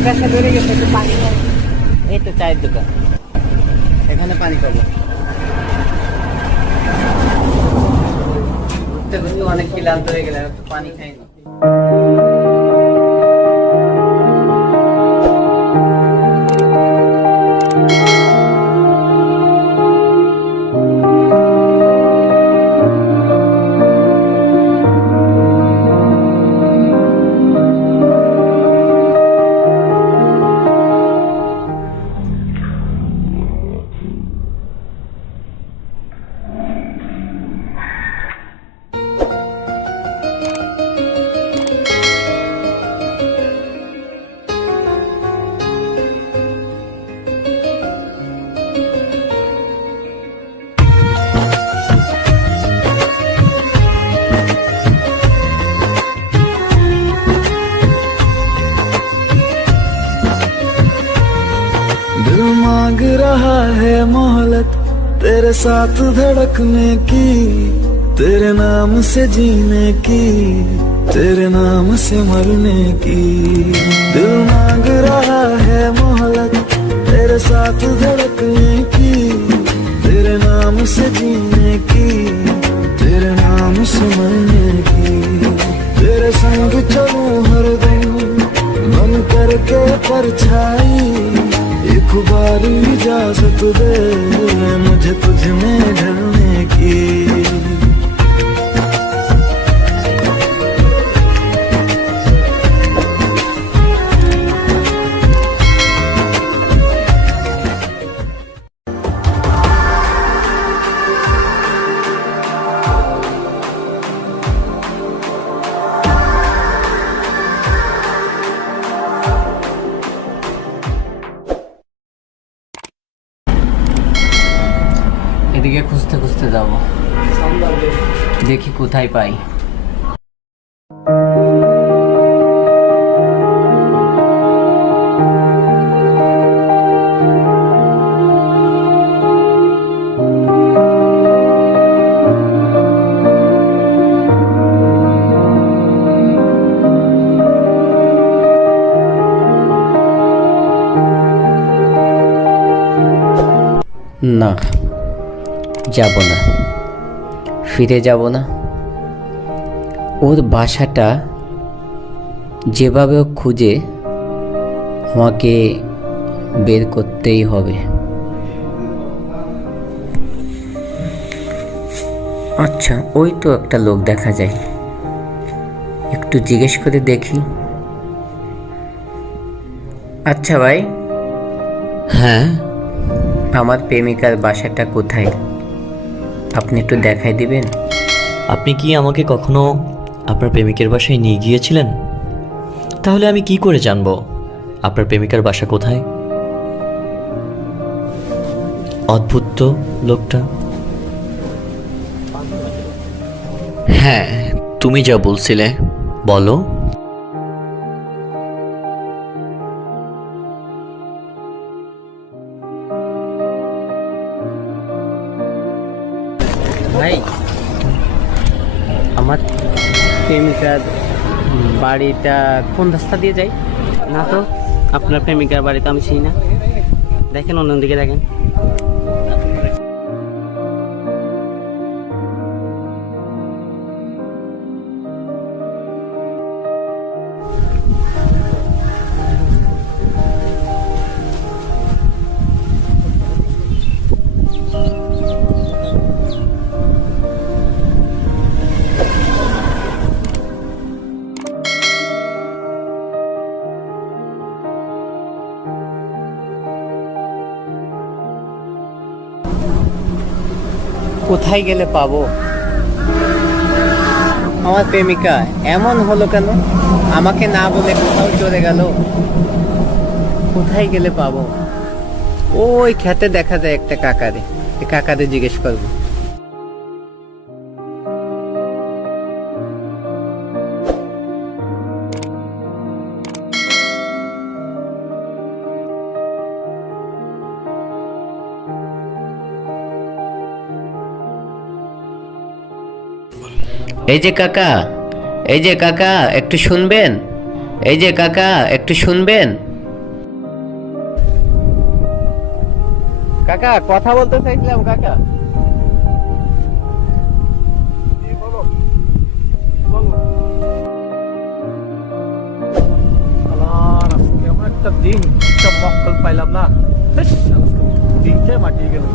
পিপাসা ধরে গেছে, একটু পানি খাই। এই তো চায়ের দোকান, এখানে পানি পাবো। ঘুরতে ঘুরতে অনেক ক্লান্ত হয়ে গেলাম, একটু পানি খাই না। दिल मांग रहा है मोहलत तेरे साथ धड़कने की, तेरे नाम से जीने की, तेरे नाम से मरने की। दिल मांग रहा है मोहलत तेरे साथ धड़कने की, तेरे नाम से जीने की, तेरे नाम से मरने की। तेरे संग चलूं हर दिन मन करके परछाई, एक बार इजाजत दे मुझे तुझ में ढलने की। এদিকে খুঁজতে খুঁজতে যাবো, দেখি কোথায় পাই। না, যাব না, ফিরে যাব না। ওর বাসাটা যেভাবে খুঁজে আমাকে বের করতেই হবে। আচ্ছা, ওই তো একটা লোক দেখা যায়, একটু জিজ্ঞেস করে দেখি। আচ্ছা ভাই। হ্যাঁ, আমার প্রেমিকার বাসাটা কোথায়, আপনি একটু দেখাই দিবেন? আপনি কি আমাকে কখনো আপনার প্রেমিকের বাসায় নিয়ে গিয়েছিলেন? তাহলে আমি কি করে জানবো আপনার প্রেমিকার বাসা কোথায়? অদ্ভুত তো লোকটা। হ্যাঁ, তুমি যা বলছিলে বলো। ভাই, আমার প্রেমিকার বাড়িটা কোন রাস্তা দিয়ে যাই? না তো, আপনার প্রেমিকার বাড়িতে আমি চিনি না, দেখেন অন্যদিকে দেখেন। কোথায় গেলে পাবো আমার প্রেমিকা? এমন হলো কেন, আমাকে না বলে কোথাও চলে গেল। কোথায় গেলে পাবো? ওই খেতে দেখা যায় একটা কাকারে, কাকারে জিজ্ঞেস করবো। এই যে কাকা, এই যে কাকা একটু শুনবেন, এই যে কাকা একটু শুনবেন। কাকা কথা বলতে চাইছিলাম কাকা। একটা দিন একটা মক্কল পাইলাম না, দিনটাই মাটিয়ে গেল।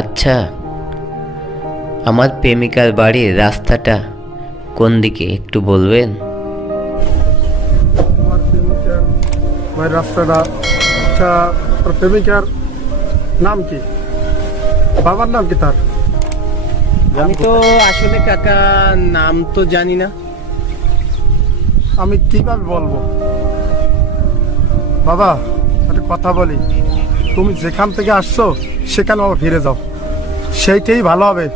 আচ্ছা, আমার প্রেমিকার বাড়ির রাস্তাটা কোন দিকে একটু বলবেন? আমার প্রেমিকার ভাই রাস্তাটা, আচ্ছা তোর প্রেমিকার নাম কি, বাবার নাম কি তার? আমি তো আসলে কাকা নাম তো জানি না। আমি কিভাবে বলবো? বাবা একটা কথা বলি, তুমি যেখান থেকে আসছো সেখানে বাবা ফিরে যাও, সেইটাই ভালো হবে।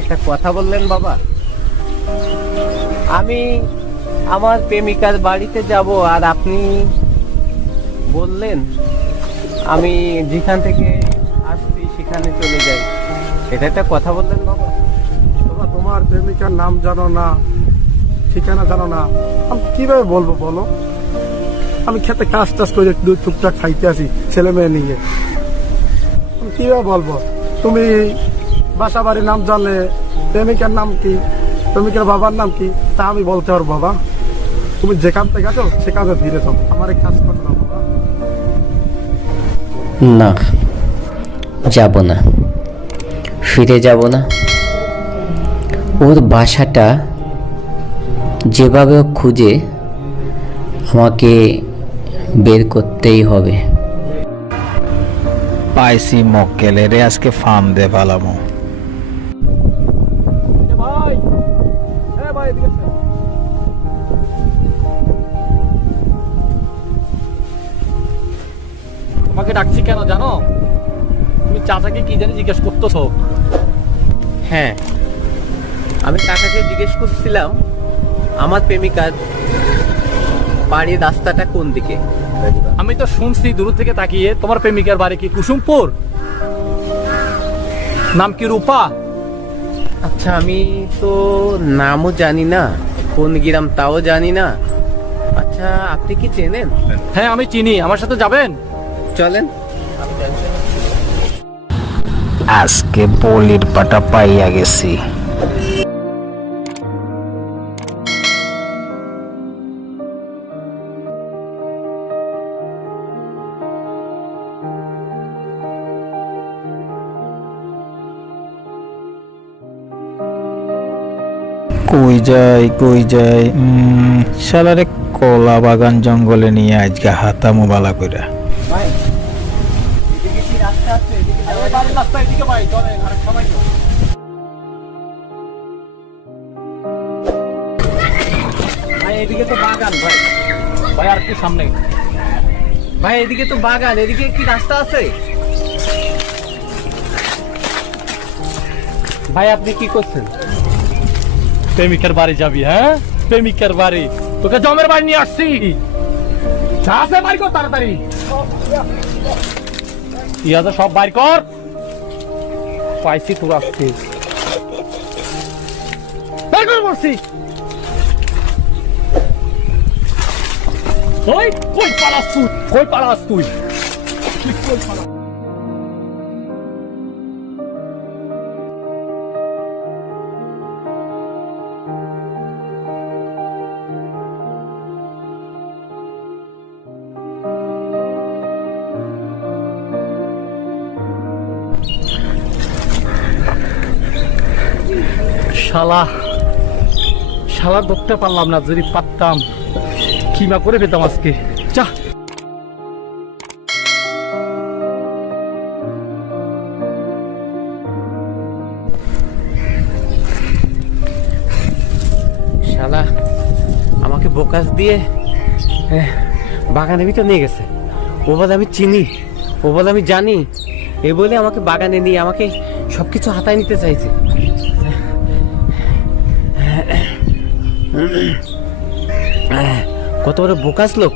একটা কথা বললেন বাবা, আমি আমার প্রেমিকার বাড়িতে যাব আর আপনি বললেন আমি যেখান থেকে আসছি সেখানে চলে যাই, এটা একটা কথা বললেন বাবা। বাবা তোমার প্রেমিকার নাম জানো না, ঠিকানা জানো না, আমি কিভাবে বলবো বলো? আমি খেতে কাজ টাজ করে দুধ টুকটাক খাইতে আসি ছেলে মেয়ে নিয়ে, আমি কিভাবে বলবো? তুমি বাসা বাড়ির নাম জানলে, প্রেমিকার নাম কি, প্রেমিকার বাবার নাম কি, তা আমি বলতে পারবো বাবা। তুমি যেখান থেকে আছো সেখানে ফিরে যাও, আমার এই কাজ করো না বাবা। না, যাব না, ফিরে যাব না। ওর বাসাটা যেভাবে হোক খুঁজে আমাকে বের করতেই হবে। পাইছি মক্কেলের আজকে ফার্ম দে পালামো। আমাকে ডাকছি কেন জানো? তুমি চাচাকে কি জানি জিজ্ঞেস করতেছো? হ্যাঁ, আমি কাকাকে জিজ্ঞেস করছিলাম আমার প্রেমিকার বাড়ির রাস্তাটা কোন দিকে। আমি তো শুনছি দূর থেকে তাকিয়ে তোমার প্রেমিকার বাড়ি কি কুসুমপুর? নাম কি রূপা? আচ্ছা, আমি তো নামও জানি না, কোন গ্রাম তাও জানি না। আচ্ছা, আপনি কি চেনেন? হ্যাঁ আমি চিনি, আমার সাথে যাবেন? চলেন। আজকে বলির পাটা পাইয়া গেছি। কই যাই শালারে কলা বাগান জঙ্গলে নিয়ে আজকে হাতা মোবালা কইরা। ভাই এদিকে তো বাগান ভাই, ভাই আর কি সামনে? ভাই এদিকে তো বাগান, এদিকে কি রাস্তা আছে? ভাই আপনি কি করছেন? প্রেমিকার বাড়ি যাবি? হ্যাঁ প্রেমিকার বাড়ি, তোকে জমের বাড়ি নিয়ে আসছি। আছে বাড়ি কর তাড়াতাড়ি, ইয়াদা সব বাইর কর। পাইছি তোর আসছি, বাইর করে বলছি। ওই কই পালাস তুই, কই পালাস তুই, তুই কই পালাস? শালা ধরতে পারলাম না, যদি পারতাম কিমা করে পেতাম আজকে। যা শালা আমাকে বোকাস দিয়ে বাগানের ভিতর নিয়ে গেছে। ও বলে আমি চিনি, ও বলে আমি জানি, এ বলে আমাকে বাগানে নিয়ে আমাকে সবকিছু হাতায় নিতে চাইছে। কত বড় বোকাস লোক,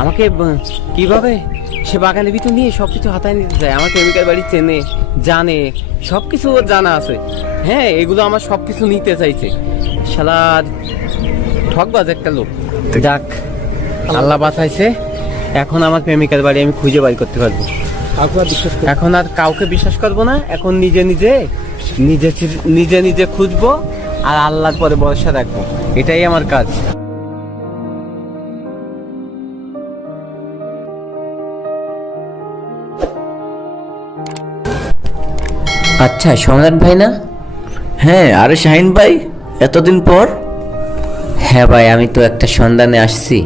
আমাকে কিভাবে সে বাগানের ভিতর নিয়ে সবকিছু হাতায় নিতে চায়। আমার প্রেমিকার বাড়ি চেনে, জানে, সবকিছু ওর জানা আছে। হ্যাঁ, এগুলো আমার সবকিছু নিতে চাইছে। শালার ঠকবাজ একটা লোক। যাক, আল্লাহ বাঁচাইছে। এখন আমার প্রেমিকার বাড়ি আমি খুঁজে বাড়ি করতে পারবো। এখন আর কাউকে বিশ্বাস করবো না। এখন নিজে নিজে নিজে নিজে নিজে খুঁজবো আর আল্লাহর পরে ভরসা রাখবো। এটাই আমার কাজ। আচ্ছা, সম্রাট ভাই না? হ্যাঁ, আরে শাহিন ভাই, এতদিন পর। হ্যাঁ ভাই, আমি তো একটা সন্ধানে আসছি।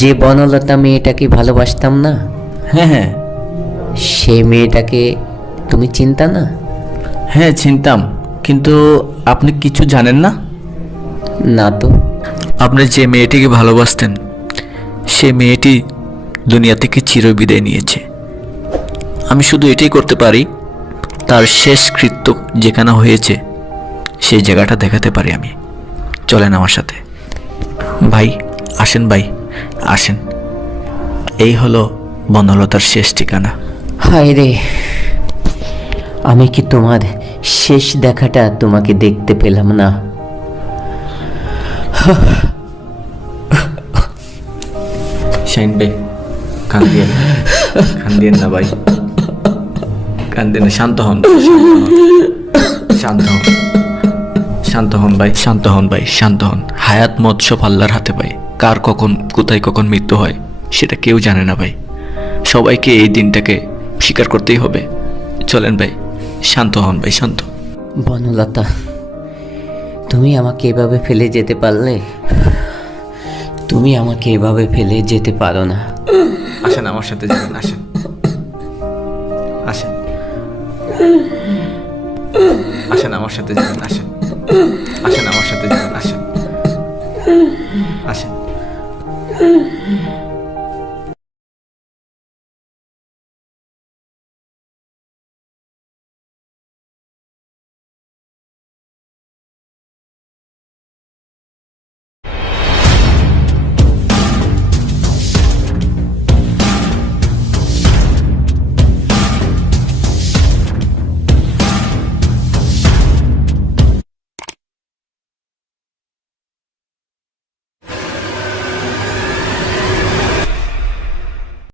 যে বনলতা মেয়েটাকে ভালোবাসতাম না, হ্যাঁ হ্যাঁ সেই মেয়েটাকে তুমি চিনতা না? হ্যাঁ চিনতাম, কিন্তু আপনি কিছু জানেন না? না তো। আপনি যে মেয়েটিকে ভালোবাসতেন সে মেয়েটি দুনিয়া থেকে চিরবিদায় নিয়েছে। আমি শুধু এটাই করতে পারি, তার শেষ কৃত্য যেখানে হয়েছে সেই জায়গাটা দেখাতে পারি আমি। চলেন আমার সাথে ভাই, আসেন ভাই, আসেন। এই হলো বনলতার শেষ ঠিকানা। হায় রে, আমি কি তোমার শেষ দেখাটা তোমাকে দেখতে পেলাম না? শাহিন ভাই, কান্দিয়েন না ভাই, কান্দিয়েন না। শান্ত হন, শান্ত হন, শান্ত হন ভাই, শান্ত হন ভাই, শান্ত হন। হায়াত মত সব আল্লাহর হাতে ভাই। কার কখন কোথায় কখন মৃত্যু হয় সেটা কেউ জানে না ভাই। সবাইকে এই দিনটাকে স্বীকার করতেই হবে। চলেন ভাই, শান্ত হন ভাই, শান্ত। বনলতা, তুমি আমাকে এভাবে ফেলে যেতে পারলে? তুমি আমাকে এভাবে ফেলে যেতে পারো না। আসেন আমার সাথে যাবেন, আসেন, আসেন, আসেন আমার সাথে যাবেন, আসেন, আসেন আমার সাথে যাবেন, আসেন, আসেন।